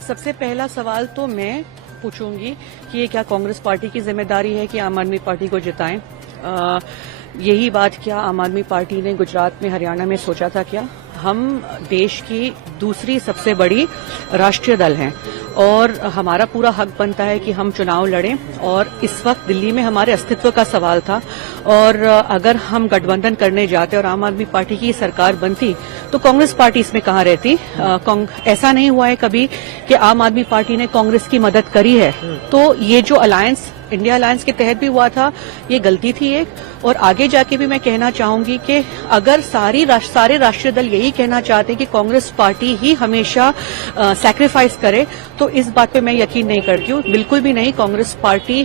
सबसे पहला सवाल तो मैं पूछूंगी कि ये क्या कांग्रेस पार्टी की जिम्मेदारी है कि आम आदमी पार्टी को जिताएं? यही बात क्या आम आदमी पार्टी ने गुजरात में, हरियाणा में सोचा था क्या? हम देश की दूसरी सबसे बड़ी राष्ट्रीय दल हैं और हमारा पूरा हक बनता है कि हम चुनाव लड़ें। और इस वक्त दिल्ली में हमारे अस्तित्व का सवाल था और अगर हम गठबंधन करने जाते और आम आदमी पार्टी की सरकार बनती तो कांग्रेस पार्टी इसमें कहाँ रहती? ऐसा नहीं हुआ है कभी कि आम आदमी पार्टी ने कांग्रेस की मदद करी है। तो ये जो अलायंस, इंडिया अलायंस के तहत भी हुआ था, ये गलती थी एक। और आगे जाके भी मैं कहना चाहूंगी कि अगर सारे राष्ट्रीय दल यही कहना चाहते हैं कि कांग्रेस पार्टी ही हमेशा सैक्रिफाइस करे तो इस बात पे मैं यकीन नहीं करती हूँ, बिल्कुल भी नहीं। कांग्रेस पार्टी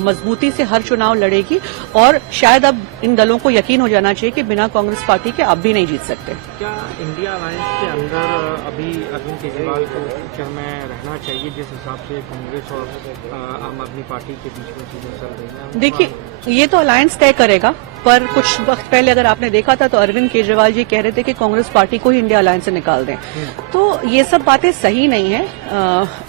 मजबूती से हर चुनाव लड़ेगी और शायद अब इन दलों को यकीन हो जाना चाहिए कि बिना कांग्रेस पार्टी के आप भी नहीं जीत सकते। क्या इंडिया अलायंस के अंदर अभी अरविंद केजरीवाल को पिक्चर में रहना चाहिए जिस हिसाब से कांग्रेस और आम आदमी पार्टी के बीच में चीजें चल रही हैं? देखिए, ये तो अलायंस तय करेगा, पर कुछ वक्त पहले अगर आपने देखा था तो अरविंद केजरीवाल जी कह रहे थे कि कांग्रेस पार्टी को ही इंडिया अलायंस से निकाल दें। तो ये सब बातें सही नहीं है।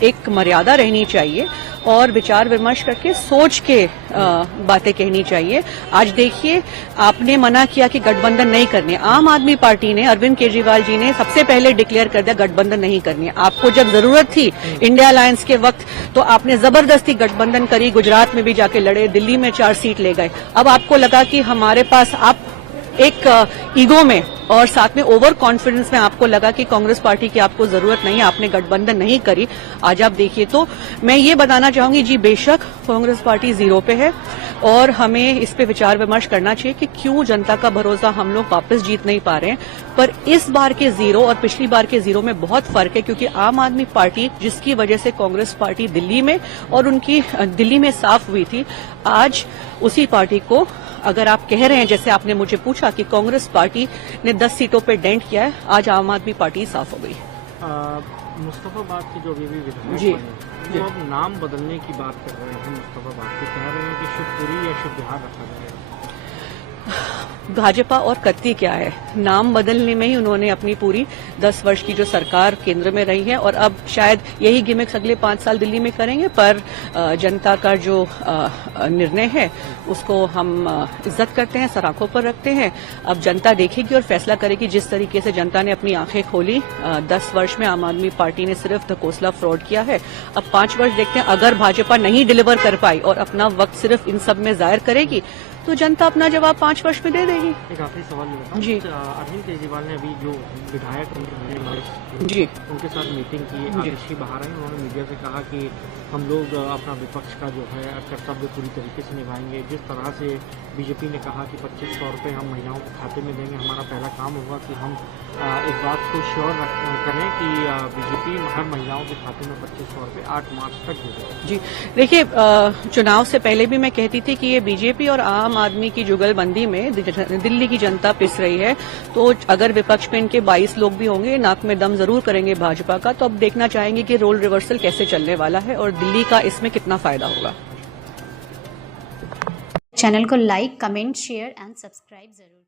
एक मर्यादा रहनी चाहिए और विचार विमर्श करके सोच के बातें कहनी चाहिए। आज देखिए, आपने मना किया कि गठबंधन नहीं करनी है। आम आदमी पार्टी ने, अरविंद केजरीवाल जी ने सबसे पहले डिक्लेयर कर दिया गठबंधन नहीं करनी है। आपको जब जरूरत थी इंडिया अलायंस के वक्त तो आपने जबरदस्ती गठबंधन करी, गुजरात में भी जाके लड़े, दिल्ली में 4 सीट ले गए। अब आपको लगा कि हमारे पास, आप एक ईगो में और साथ में ओवर कॉन्फिडेंस में आपको लगा कि कांग्रेस पार्टी की आपको जरूरत नहीं है, आपने गठबंधन नहीं करी। आज आप देखिए, तो मैं ये बताना चाहूंगी जी, बेशक कांग्रेस पार्टी जीरो पे है और हमें इस पे विचार विमर्श करना चाहिए कि क्यों जनता का भरोसा हम लोग वापस जीत नहीं पा रहे हैं। पर इस बार के जीरो और पिछली बार के जीरो में बहुत फर्क है, क्योंकि आम आदमी पार्टी, जिसकी वजह से कांग्रेस पार्टी दिल्ली में और उनकी दिल्ली में साफ हुई थी, आज उसी पार्टी को, अगर आप कह रहे हैं जैसे आपने मुझे पूछा कि कांग्रेस पार्टी ने 10 सीटों पे डेंट किया है, आज आम आदमी पार्टी साफ हो गई। मुस्तफाबाद की जो अभी विधायक जी, बने, वो अब नाम बदलने की बात कर रहे हैं। मुस्तफाबाद के कह रहे हैं कि शिवपुरी या शुभ बिहार रखा जाएगा। भाजपा और करती क्या है? नाम बदलने में ही उन्होंने अपनी पूरी 10 वर्ष की जो सरकार केंद्र में रही है, और अब शायद यही गिमिक्स अगले 5 साल दिल्ली में करेंगे। पर जनता का जो निर्णय है उसको हम इज्जत करते हैं, सराखों पर रखते हैं। अब जनता देखेगी और फैसला करेगी। जिस तरीके से जनता ने अपनी आंखें खोली, 10 वर्ष में आम आदमी पार्टी ने सिर्फ धकोसला फ्रॉड किया है। अब 5 वर्ष देखते हैं, अगर भाजपा नहीं डिलीवर कर पाई और अपना वक्त सिर्फ इन सब में जाहिर करेगी तो जनता अपना जवाब 5 वर्ष में दे देगी। एक आखिरी सवाल ये बताओ जी, अरविंद केजरीवाल ने अभी जो विधायक जी उनके साथ मीटिंग की, आतिशी बहार है, उन्होंने मीडिया से कहा कि हम लोग अपना विपक्ष का जो है कर्तव्य पूरी तरीके से निभाएंगे। जिस तरह से बीजेपी ने कहा कि 2500 रुपये हम महिलाओं के खाते में देंगे, हमारा पहला काम होगा कि हम इस बात को श्योर करें कि बीजेपी हर महिलाओं के खाते में 2500 रुपये 8 मार्च तक भेजेगी। जी देखिए, चुनाव से पहले भी मैं कहती थी कि ये बीजेपी और आम आदमी की जुगलबंदी में दिल्ली की जनता पिस रही है। तो अगर विपक्ष में इनके 22 लोग भी होंगे, नाक में दम जरूर करेंगे भाजपा का। तो अब देखना चाहेंगे कि रोल रिवर्सल कैसे चलने वाला है और दिल्ली का इसमें कितना फायदा होगा। चैनल को like, comment, share and subscribe जरूर।